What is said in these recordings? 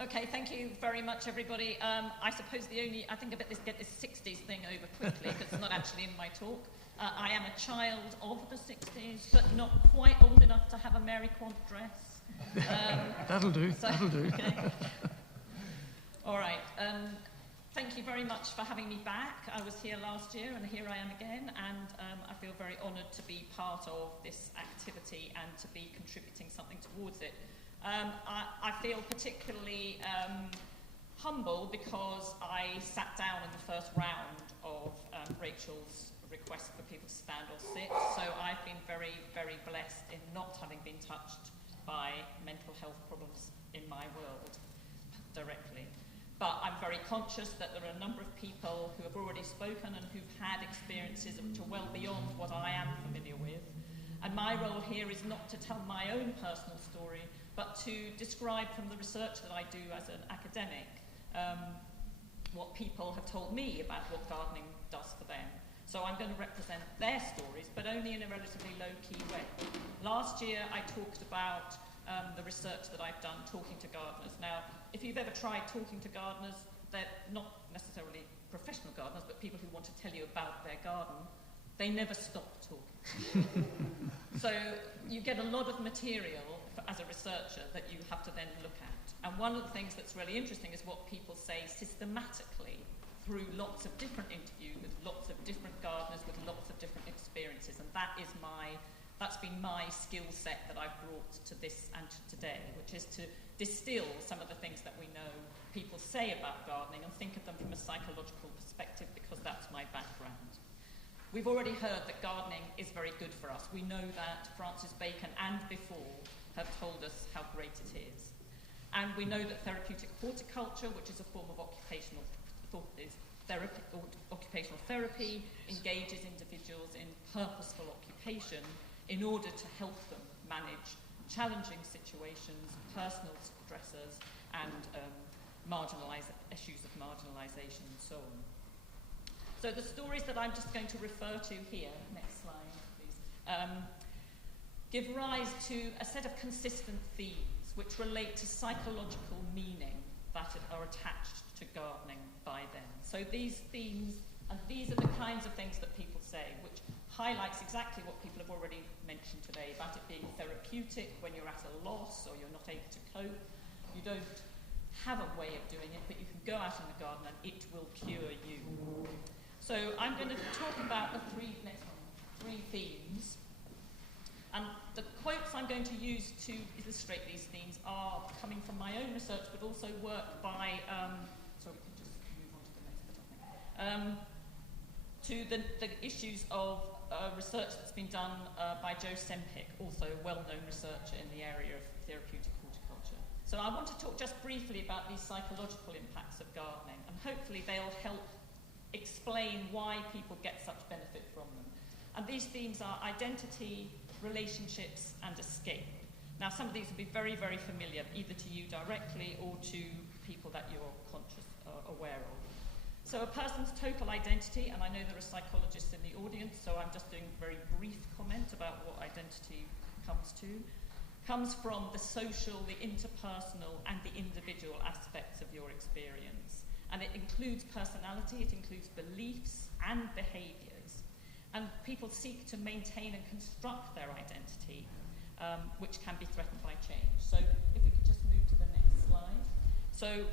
Okay, thank you very much, everybody. I suppose I think I better get this 60s thing over quickly, because it's not actually in my talk. I am a child of the 60s, but not quite old enough to have a Mary Quant dress. That'll do. Okay. All right. Thank you very much for having me back. I was here last year, and here I am again, and I feel very honoured to be part of this activity and to be contributing something towards it. I feel particularly humble because I sat down in the first round of Rachel's request for people to stand or sit, so I've been very, very blessed in not having been touched by mental health problems in my world directly. But I'm very conscious that there are a number of people who have already spoken and who've had experiences which are well beyond what I am familiar with. And my role here is not to tell my own personal story, but to describe from the research that I do as an academic what people have told me about what gardening does for them. So I'm going to represent their stories, but only in a relatively low-key way. Last year I talked about the research that I've done talking to gardeners. Now, if you've ever tried talking to gardeners, they're not necessarily professional gardeners, but people who want to tell you about their garden, they never stop talking. So you get a lot of material as a researcher that you have to then look at. And one of the things that's really interesting is what people say systematically through lots of different interviews with lots of different gardeners with lots of different experiences. And that's been my skill set that I've brought to this and to today, which is to distill some of the things that we know people say about gardening and think of them from a psychological perspective, because that's my background. We've already heard that gardening is very good for us. We know that Francis Bacon and before have told us how great it is. And we know that therapeutic horticulture, which is a form of occupational therapy, engages individuals in purposeful occupation in order to help them manage challenging situations, personal stressors, and issues of marginalisation and so on. So the stories that I'm just going to refer to here, next slide please, give rise to a set of consistent themes which relate to psychological meaning that are attached to gardening by them. So these themes, and these are the kinds of things that people say, which highlights exactly what people have already mentioned today about it being therapeutic when you're at a loss or you're not able to cope. You don't have a way of doing it, but you can go out in the garden and it will cure you. So I'm going to talk about the three themes. And the quotes I'm going to use to illustrate these themes are coming from my own research, but also work by, sorry, we can just move on to the next bit, I think. To the issues of research that's been done by Joe Sempic, also a well-known researcher in the area of therapeutic horticulture. So I want to talk just briefly about these psychological impacts of gardening, and hopefully they'll help explain why people get such benefit from them. And these themes are identity, relationships, and escape. Now, some of these will be very, very familiar, either to you directly or to people that you're aware of. So a person's total identity, and I know there are psychologists in the audience, so I'm just doing a very brief comment about what identity comes from the social, the interpersonal, and the individual aspects of your experience. And it includes personality, it includes beliefs and behaviours. And people seek to maintain and construct their identity, which can be threatened by change. So if we could just move to the next slide. So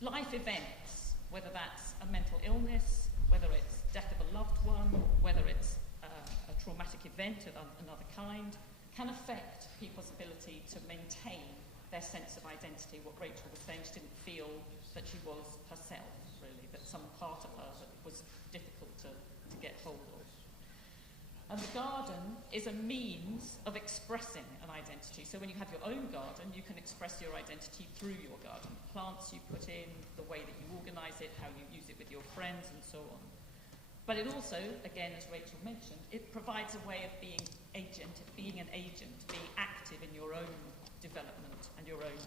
life events, whether that's a mental illness, whether it's death of a loved one, whether it's a traumatic event of another kind, can affect people's ability to maintain their sense of identity. What Rachel was saying, she didn't feel that she was herself, really, that some part of her that was difficult to get hold of. And the garden is a means of expressing an identity. So when you have your own garden, you can express your identity through your garden. Plants you put in, the way that you organise it, how you use it with your friends, and so on. But it also, again, as Rachel mentioned, it provides a way of being an agent, being active in your own development and your own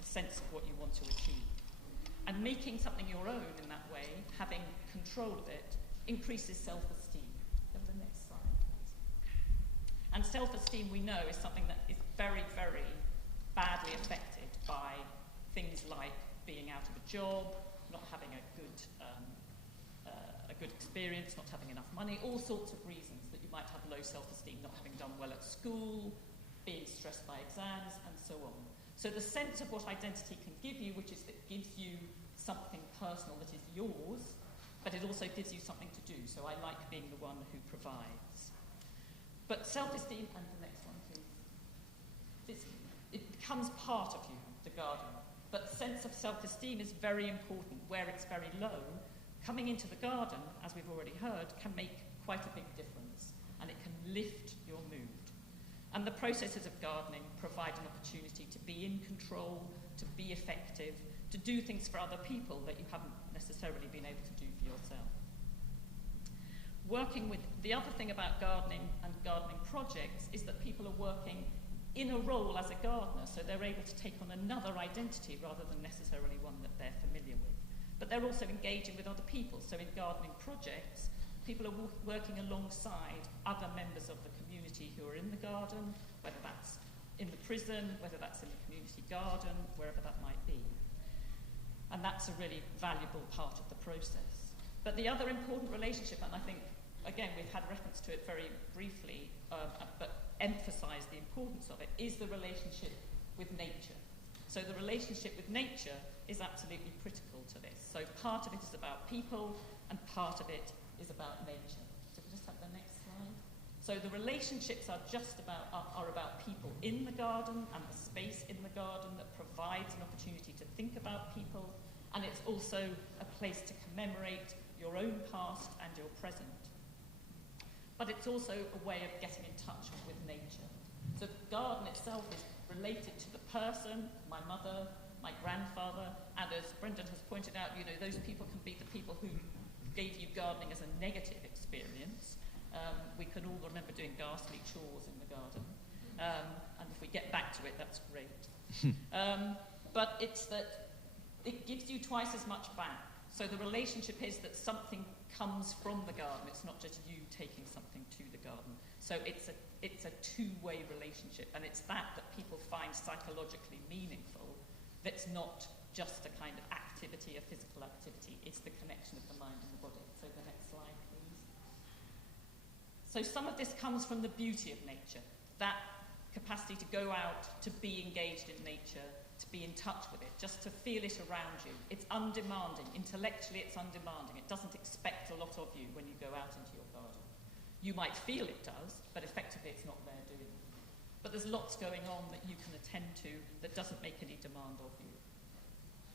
sense of what you want to achieve. And making something your own in that way, having control of it, increases self-esteem. Go to the next slide, please. And self-esteem, we know, is something that is very, very badly affected by out of a job, not having a good experience, not having enough money, all sorts of reasons that you might have low self-esteem, not having done well at school, being stressed by exams, and so on. So the sense of what identity can give you, which is that it gives you something personal that is yours, but it also gives you something to do. So I like being the one who provides. But self-esteem, and the next one, please. It becomes part of you, the garden. But sense of self-esteem is very important. Where it's very low, coming into the garden, as we've already heard, can make quite a big difference, and it can lift your mood. And the processes of gardening provide an opportunity to be in control, to be effective, to do things for other people that you haven't necessarily been able to do for yourself. Working with, the other thing about gardening and gardening projects is that people are working in a role as a gardener, so they're able to take on another identity rather than necessarily one that they're familiar with. But they're also engaging with other people. So in gardening projects, people are working alongside other members of the community who are in the garden, whether that's in the prison, whether that's in the community garden, wherever that might be. And that's a really valuable part of the process. But the other important relationship, and I think, again, we've had reference to it very briefly, but emphasize the importance of it, is the relationship with nature. So the relationship with nature is absolutely critical to this. So part of it is about people, and part of it is about nature. So we just have the next slide. So the relationships are about people in the garden and the space in the garden that provides an opportunity to think about people, and it's also a place to commemorate your own past and your present. But it's also a way of getting in touch with nature. So the garden itself is related to the person, my mother, my grandfather, and as Brendan has pointed out, you know, those people can be the people who gave you gardening as a negative experience. We can all remember doing ghastly chores in the garden, and if we get back to it, that's great. But it's that it gives you twice as much back. So the relationship is that something comes from the garden. It's not just you taking something to the garden. So it's a two-way relationship, and it's that people find psychologically meaningful. That's not just a kind of activity, a physical activity. It's the connection of the mind and the body. So the next slide, please. So some of this comes from the beauty of nature, that capacity to go out, to be engaged in nature, to be in touch with it, just to feel it around you. It's undemanding. Intellectually, it's undemanding. It doesn't expect a lot of you when you go out into your garden. You might feel it does, but effectively it's not there doing it. But there's lots going on that you can attend to that doesn't make any demand of you.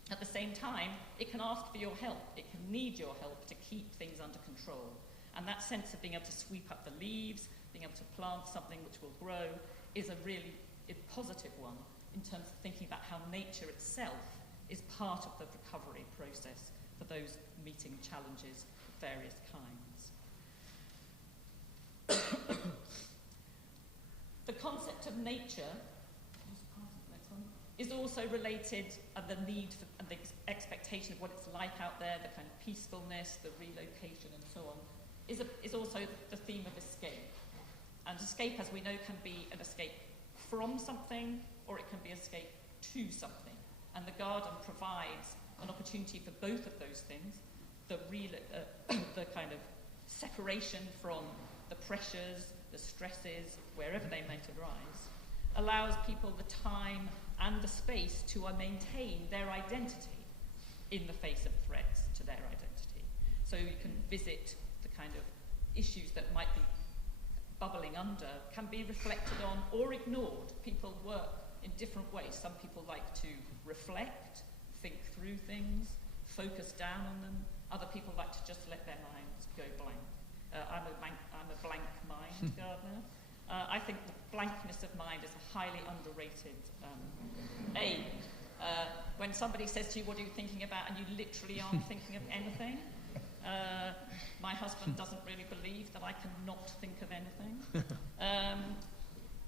At the same time, it can ask for your help. It can need your help to keep things under control. And that sense of being able to sweep up the leaves, being able to plant something which will grow, is a really positive one in terms of thinking about how nature itself is part of the recovery process for those meeting challenges of various kinds. The concept of nature is also related, and the need for, and the expectation of what it's like out there, the kind of peacefulness, the relocation, and so on, is also the theme of escape. And escape, as we know, can be an escape from something, or it can be escape to something. And the garden provides an opportunity for both of those things, the kind of separation from the pressures, the stresses, wherever they might arise, allows people the time and the space to maintain their identity in the face of threats to their identity. So you can visit the kind of issues that might be bubbling under, can be reflected on or ignored. People work in different ways. Some people like to reflect, think through things, focus down on them. Other people like to just let their minds go blank. I'm a blank mind gardener. I think the blankness of mind is a highly underrated aim. When somebody says to you, what are you thinking about, and you literally aren't thinking of anything, my husband doesn't really believe that I cannot think of anything. And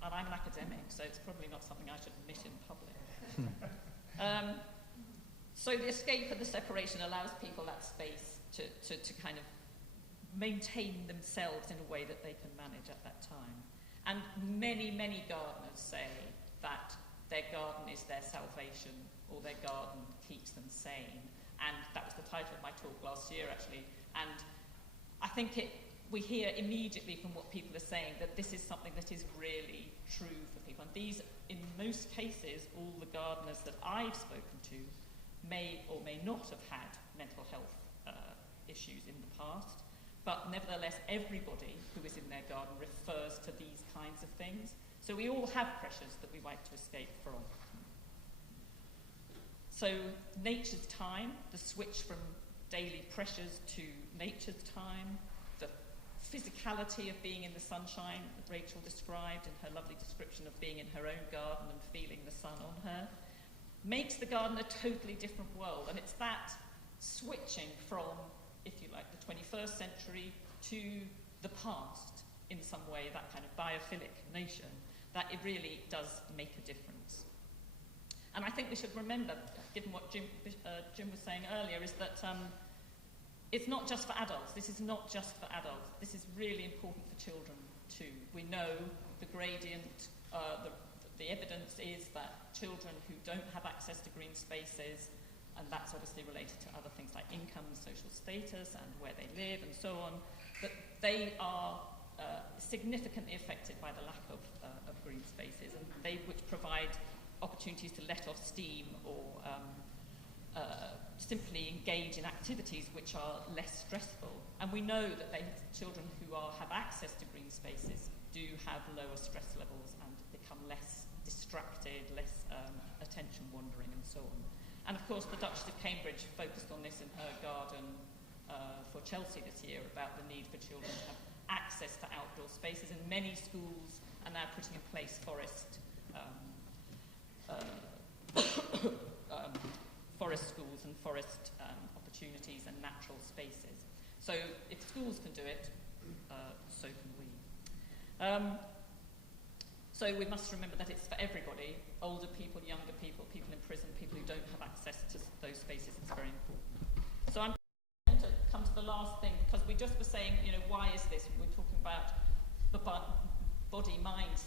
I'm an academic, so it's probably not something I should admit in public. So the escape and the separation allows people that space to kind of maintain themselves in a way that they can manage at that time. And many, many gardeners say that their garden is their salvation or their garden keeps them sane. And that was the title of my talk last year, actually. And I think we hear immediately from what people are saying that this is something that is really true for people. And these, in most cases, all the gardeners that I've spoken to may or may not have had mental health issues in the past. But nevertheless, everybody who is in their garden refers to these kinds of things. So we all have pressures that we like to escape from. So nature's time, the switch from daily pressures to nature's time, the physicality of being in the sunshine that Rachel described in her lovely description of being in her own garden and feeling the sun on her, makes the garden a totally different world. And it's that switching from, if you like, the 21st century to the past in some way, that kind of biophilic nation, that it really does make a difference. And I think we should remember, given what Jim was saying earlier, is that it's not just for adults. This is not just for adults. This is really important for children too. We know the gradient, the evidence is that children who don't have access to green spaces, and that's obviously related to other things like income and social status and where they live and so on, that they are significantly affected by the lack of green spaces, and which provide opportunities to let off steam or simply engage in activities which are less stressful. And we know that children who have access to green spaces do have lower stress levels and become less distracted, less attention wandering and so on. And of course the Duchess of Cambridge focused on this in her garden for Chelsea this year, about the need for children to have access to outdoor spaces, and many schools are now putting in place forest schools and forest opportunities and natural spaces. So if schools can do it, so can we. So we must remember that it's for everybody, older people, younger people, people in prison, people who don't have access to those spaces. It's very important. So I'm going to come to the last thing, because we just were saying, why is this? We're talking about the body-mind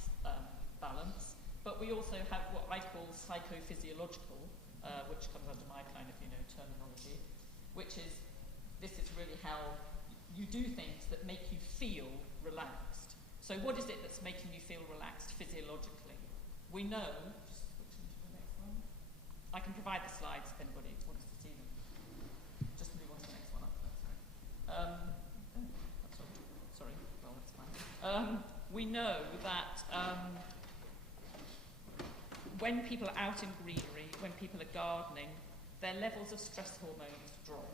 balance, but we also have what I call psychophysiological, which comes under my kind of, terminology, which is, this is really how you do things that make you feel relaxed. So what is it that's making you feel relaxed physiologically? We know, just switch into the next one. I can provide the slides if anybody wants to see them. Just move on to the next one up. Sorry, well, that's fine. We know that when people are out in greenery, when people are gardening, their levels of stress hormones drop.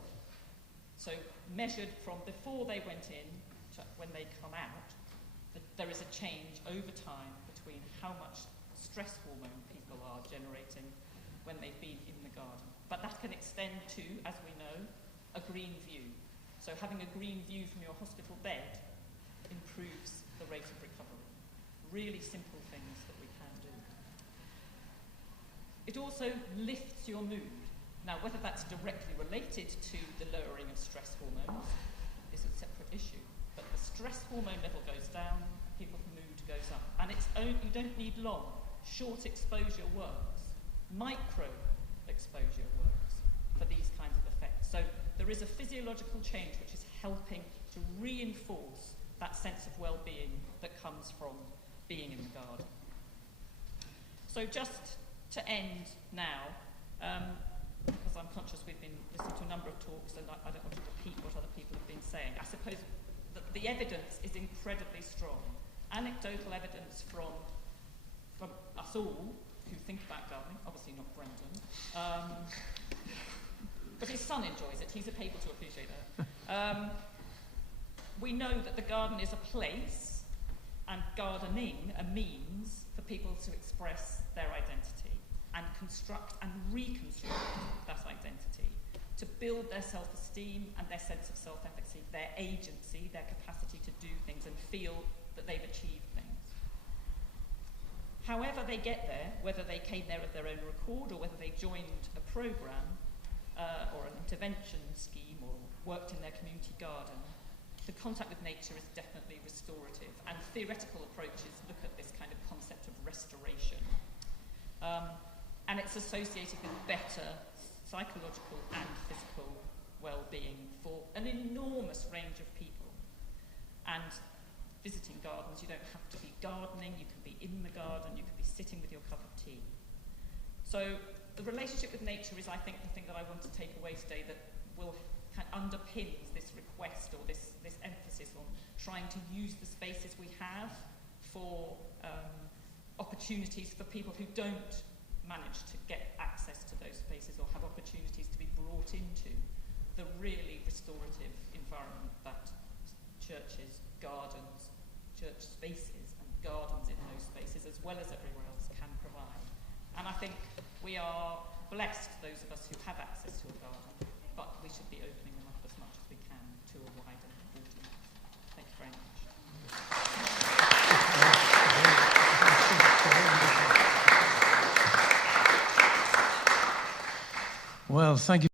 So measured from before they went in to when they come out, there is a change over time between how much stress hormone people are generating when they've been in the garden. But that can extend to, as we know, a green view. So having a green view from your hospital bed improves the rate of recovery. Really simple things that we can do. It also lifts your mood. Now, whether that's directly related to the lowering of stress hormones is a separate issue. But the stress hormone level goes down, people's mood goes up. And you don't need long. Short exposure works. Micro exposure works for these kinds of effects. So there is a physiological change which is helping to reinforce that sense of well-being that comes from being in the garden. So just to end now, because I'm conscious we've been listening to a number of talks and I don't want to repeat what other people have been saying. I suppose that the evidence is incredibly strong. Anecdotal evidence from us all who think about gardening, obviously not Brendan, but his son enjoys it, he's able to appreciate that. We know that the garden is a place and gardening a means for people to express their identity and construct and reconstruct that identity, to build their self-esteem and their sense of self-efficacy, their agency, their capacity to do things and feel that they've achieved things. However they get there, whether they came there at their own accord or whether they joined a program or an intervention scheme or worked in their community garden, the contact with nature is definitely restorative, and theoretical approaches look at this kind of concept of restoration. and it's associated with better psychological and physical well-being for an enormous range of people. And visiting gardens, you don't have to be gardening, you can be in the garden, you can be sitting with your cup of tea. So the relationship with nature is, I think, the thing that I want to take away today that will underpins this request or this emphasis on trying to use the spaces we have for opportunities for people who don't manage to get access to those spaces or have opportunities to be brought into the really restorative environment that churches, gardens, church spaces and gardens in those spaces, as well as everywhere else, can provide. And I think we are blessed, those of us who have access to a garden, but we should be opening them up as much as we can to a wider audience. Thank you very much. Well, thank you.